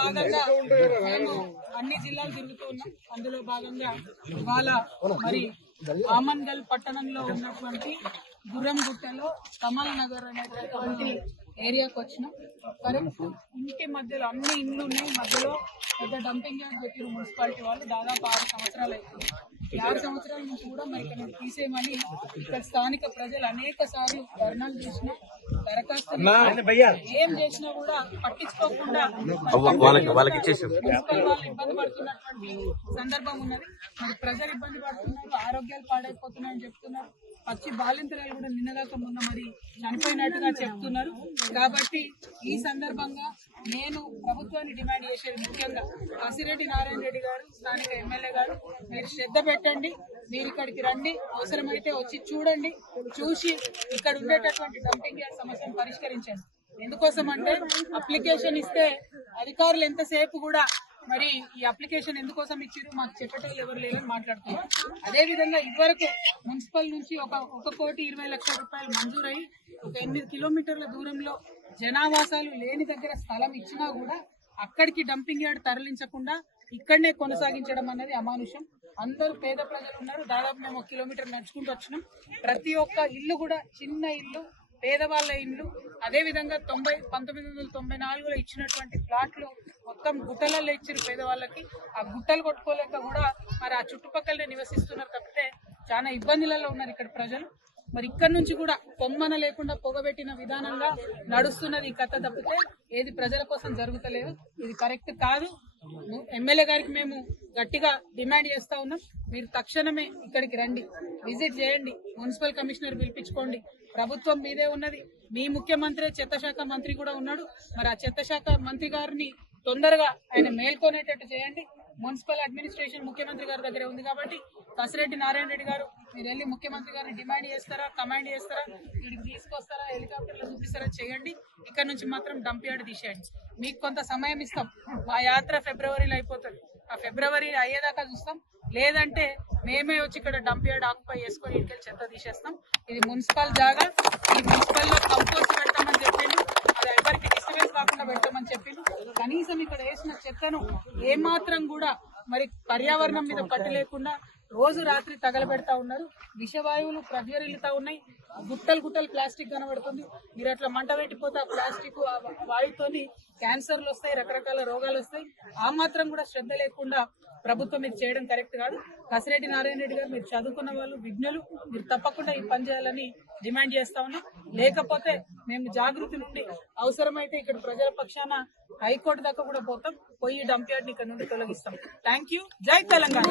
భాగంగా మేము అన్ని జిల్లాలు తిరుగుతూ ఉన్నాం. అందులో భాగంగా ఇవాళ మరి ఆమన్గల్ పట్టణంలో ఉన్నటువంటి గుర్రంగుట్టలో కమల్ నగర్ అనేటటువంటి ఏరియాకి వచ్చినాం. కరెక్ట్ ఇంటి మధ్యలో అన్ని ఇండ్లు ఉన్నాయి, మధ్యలో పెద్ద డంపింగ్ యార్డ్ పెట్టిరు మున్సిపాలిటీ వాళ్ళు. దాదాపు 6 సంవత్సరాలు అవుతుంది. ఈ 6 సంవత్సరాల నుంచి కూడా మరి ఇక్కడ తీసేయమని ఇక్కడ స్థానిక ప్రజలు అనేక సార్లు ధర్నాలు చేసినా, దరఖాస్తులు ఏం చేసినా కూడా పట్టించుకోకుండా మున్సిపల్ వాళ్ళు ఇబ్బంది పడుతున్నటువంటి సందర్భం ఉన్నది. మరి ప్రజలు ఇబ్బంది పడుతున్నారు, ఆరోగ్యాలు పాడైపోతున్నాయని చెప్తున్నారు. పచ్చి బాలింతరాలు కూడా నిన్నగాక మొన్న మరి చనిపోయినట్టుగా చెప్తున్నారు. కాబట్టి ఈ సందర్భంగా నేను ప్రభుత్వాన్ని డిమాండ్ చేసేది ముఖ్యంగా కసిరెడ్డి నారాయణ రెడ్డి గారు, స్థానిక ఎమ్మెల్యే గారు, మీరు శ్రద్ధ పెట్టండి. మీరు ఇక్కడికి రండి, అవసరమైతే వచ్చి చూడండి, చూసి ఇక్కడ ఉండేటటువంటి డంపింగ్ యార్డ్ సమస్యను పరిష్కరించండి. ఎందుకోసం అంటే అప్లికేషన్ ఇస్తే అధికారులు ఎంతసేపు కూడా మరి ఈ అప్లికేషన్ ఎందుకోసం ఇచ్చారు మాకు చెప్పేటోళ్ళు ఎవరు లేదని మాట్లాడుతున్నారు. అదేవిధంగా ఇదివరకు మున్సిపల్ నుంచి 1,20,00,000 రూపాయలు మంజూరై ఒక 8 కిలోమీటర్ల దూరంలో జనావాసాలు లేని దగ్గర స్థలం ఇచ్చినా కూడా అక్కడికి డంపింగ్ యార్డ్ తరలించకుండా ఇక్కడనే కొనసాగించడం అనేది అమానుషం. అందరూ పేద ప్రజలు ఉన్నారు. దాదాపు మేము 1 కిలోమీటర్ నడుచుకుంటూ వచ్చినాం. ప్రతి ఒక్క ఇల్లు కూడా చిన్న ఇల్లు, పేదవాళ్ల ఇండ్లు. అదేవిధంగా 1994లో ఇచ్చినటువంటి ప్లాట్లు మొత్తం గుట్టలలో ఇచ్చారు పేదవాళ్ళకి. ఆ గుట్టలు కొట్టుకోలేక కూడా మరి ఆ చుట్టుపక్కలనే నివసిస్తున్నారు తప్పితే చాలా ఇబ్బందులలో ఉన్నారు ఇక్కడ ప్రజలు. మరి ఇక్కడ నుంచి కూడా కొమ్మన లేకుండా పొగబెట్టిన విధానంగా నడుస్తున్నది ఈ కథ తప్పితే ఏది ప్రజల కోసం జరుగుతలేదు. ఇది కరెక్ట్ కాదు. ఎమ్మెల్యే గారికి మేము గట్టిగా డిమాండ్ చేస్తా ఉన్నాం. మీరు తక్షణమే ఇక్కడికి రండి, విజిట్ చేయండి, మున్సిపల్ కమిషనర్ పిలిపించుకోండి. ప్రభుత్వం మీదే ఉన్నది. మీ ముఖ్యమంత్రి చెత్త శాఖ మంత్రి కూడా ఉన్నాడు. మరి ఆ చెత్త శాఖ మంత్రి గారిని తొందరగా ఆయన మేల్కొనేటట్టు చేయండి. మున్సిపల్ అడ్మినిస్ట్రేషన్ ముఖ్యమంత్రి గారి దగ్గర ఉంది కాబట్టి కసిరెడ్డి నారాయణ రెడ్డి గారు మీరు వెళ్ళి ముఖ్యమంత్రి గారిని డిమాండ్ చేస్తారా, కమాండ్ చేస్తారా, వీడికి తీసుకొస్తారా, హెలికాప్టర్లో చూపిస్తారా, చేయండి. ఇక్కడ నుంచి మాత్రం డంప్ యార్డ్ తీసేయండి. మీకు కొంత సమయం ఇస్తాం. ఆ యాత్ర ఫిబ్రవరిలో అయిపోతుంది. ఆ ఫిబ్రవరి అయ్యేదాకా చూస్తాం. లేదంటే మేమే వచ్చి ఇక్కడ డంప్ యార్డ్ ఆక్యుపై చేసుకొని ఇంటికి చెత్త తీసేస్తాం. ఇది మున్సిపల్ జాగా. ఈ మున్సిపల్లో కంపోస్ట్ పెడతామని చెప్పిండు. అది ఎవరికి డిస్టర్బెన్స్ కాకుండా పెడతామని చెప్పిండు. కనీసం ఇక్కడ వేసిన చెత్తను ఏమాత్రం కూడా మరి పర్యావరణం మీద పట్టు లేకుండా రోజు రాత్రి తగలబెడతా ఉన్నారు. విషవాయువులు ప్రజ్వరిల్లుతా ఉన్నాయి. గుట్టలు ప్లాస్టిక్ కనబడుతుంది. మీరు అట్లా మంట పెట్టిపోతే ఆ ప్లాస్టిక్ వాయుతోని క్యాన్సర్లు వస్తాయి, రకరకాల రోగాలు వస్తాయి. ఆ మాత్రం కూడా శ్రద్ధ లేకుండా ప్రభుత్వం ఇది చేయడం కరెక్ట్ కాదు. కసిరెడ్డి నారాయణ రెడ్డి గారు మీరు చదువుకున్న వాళ్ళు, విజ్ఞులు, మీరు తప్పకుండా ఈ పని చేయాలని డిమాండ్ చేస్తా ఉన్నాం. లేకపోతే మేము జాగృతి నుండి అవసరమైతే ఇక్కడ ప్రజల పక్షాన హైకోర్టు దాకా కూడా పోతాం. పోయి డంప్ యార్డ్ ని ఇక్కడ నుండి తొలగిస్తాం. Thank you. జై తెలంగాణ.